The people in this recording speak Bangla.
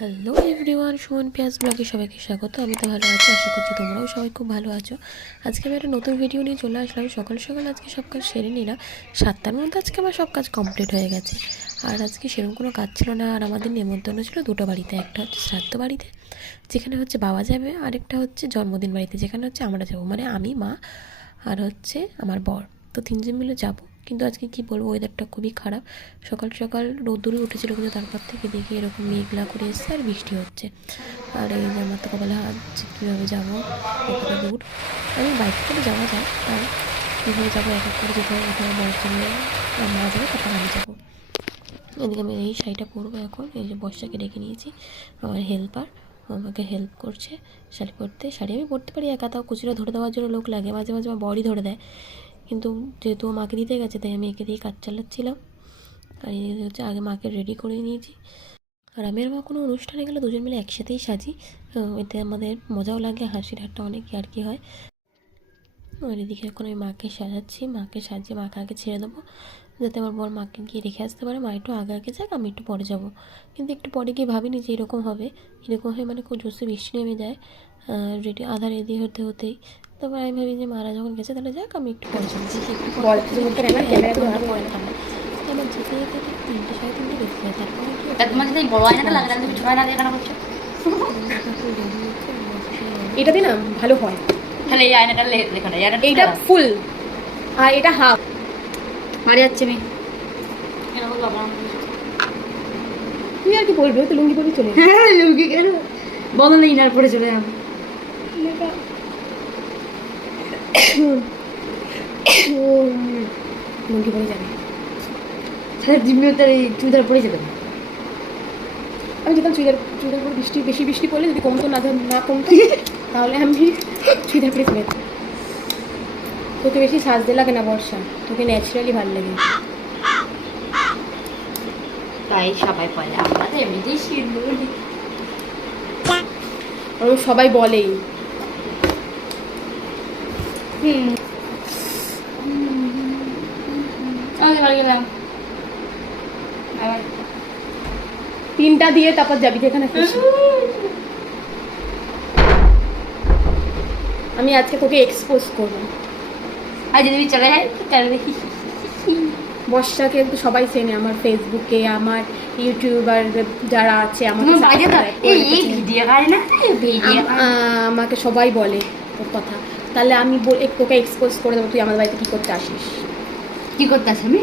হ্যালো এভরিওয়ান, সুমন পিয়াজ ব্লগে সবাইকে স্বাগত। আমি তো ভালো আছি, আশা করছি তোমরাও সবাই খুব ভালো আছো। আজকে আমি একটা নতুন ভিডিও নিয়ে চলে আসলাম। সকাল সকাল আজকে সব কাজ সেরে নিলাম। 7টার মধ্যে আজকে আমার সব কাজ কমপ্লিট হয়ে গেছে। আর আজকে সেরকম কোনো কাজ ছিল না। আর আমাদের নেমন্তন্ন ছিল দুটো বাড়িতে, একটা হচ্ছে শ্রাদ্ধ বাড়িতে যেখানে হচ্ছে বাবা যাবে, আরেকটা হচ্ছে জন্মদিন বাড়িতে যেখানে হচ্ছে আমরা যাবো, মানে আমি, মা আর হচ্ছে আমার বর। তো তিনজন মিলে যাবো। কিন্তু আজকে কি বলবো, ওয়েদারটা খুবই খারাপ। সকাল সকাল রোদ্দুরে উঠেছিল, কিন্তু তারপর থেকে দেখি এরকম মেঘলা করে এসছে আর বৃষ্টি হচ্ছে। আর এই যে আমার তো কপালে হাত যে কীভাবে যাবো, এতটা দূর। আমি বাইক করে যাওয়া যায়, আর কীভাবে যাবো এক এক করে যেতে হবে। এখানে বর যাবে, মা যাবে, তারপর আমি যাবো। এদিকে আমি এই শাড়িটা পরবো এখন। এই যে বর্ষাকে ডেকে নিয়েছি, আমার হেল্পার আমাকে হেল্প করছে শাড়ি পরতে। শাড়ি আমি পরতে পারি একা, তাও কুচিটা ধরে দেওয়ার জন্য লোক লাগে। মাঝে মাঝে আমার বড়ি ধরে দেয়, কিন্তু যেহেতু মাকে দিতে গেছে তাই আমি একে দিয়ে কাজ চালাচ্ছিলাম। আর এই হচ্ছে আগে মাকে রেডি করে নিয়েছি। আর আমি আর মা কোনো অনুষ্ঠানে গেলে দুজন মিলে একসাথেই সাজি। এতে আমাদের মজাও লাগে, হাসি ঠাট্টা অনেক আর কি হয়। আর এদিকে এখন আমি মাকে সাজাচ্ছি, মাকে সাজিয়ে মাকে আগে ছেড়ে দেবো, যাতে আমার বর মাকে গিয়ে রেখে আসতে পারে। মা একটু আগে আগে যাক, আমি একটু পরে যাব। কিন্তু একটু পরে গিয়ে ভাবিনি যে এরকম হবে। এরকম হয়ে মানে খুব জোরসে বৃষ্টি নেমে যায় রেডি আধা রেডি হতে হতেই। তারপর আমি ভাবি যে মারা যখন গেছে তাহলে যাক, আমি একটু পরে যাবো। কিন্তু একটু পরে আমার যেতে যেতে 3টে 3:30 বেজে যায়। তারপরে কি এটাতে না ভালো হয়। তাহলে এই আয়নাটা লেখা নেই, এইটা ফুল আর এটা হাফ। মারি যাচ্ছে আমি তুই আর কি বলবি, তো লুঙ্গি পরে চলে লুঙ্গি কেন বদলে ইনার পরে চলে যাবো। লুঙ্গি পরে যাবে। সাথে জিম্মি তার এই চুড়িদার পরে যেতে। আমি যেতাম চুড়িদার পরে, বেশি বৃষ্টি পড়লে যদি কমতো না কমতো তাহলে আমি চুড়িদার পরে চলে যেতাম। তোকে বেশি সাজতে লাগে না বর্ষা, তোকে ন্যাচারালি ভালো লাগে। তাই সবাই বলে, আমরা তো এমনিতেই সুন্দর। আর সবাই বলেই গেলাম 3টা দিয়ে তারপর যাবি যেখানে খুশি। আমি আজকে তোকে এক্সপোজ করবো। আর যদি চলে যায় তাহলে দেখি। বর্ষাকে তো সবাই চেনে আমার ফেসবুকে, আমার ইউটিউবার যারা আছে আমাকে সবাই বলে তোর কথা। তাহলে আমি তোকে এক্সপোজ করে দেবো, তুই আমার বাড়িতে কি করতে আসিস। কি করতে আসি আমি?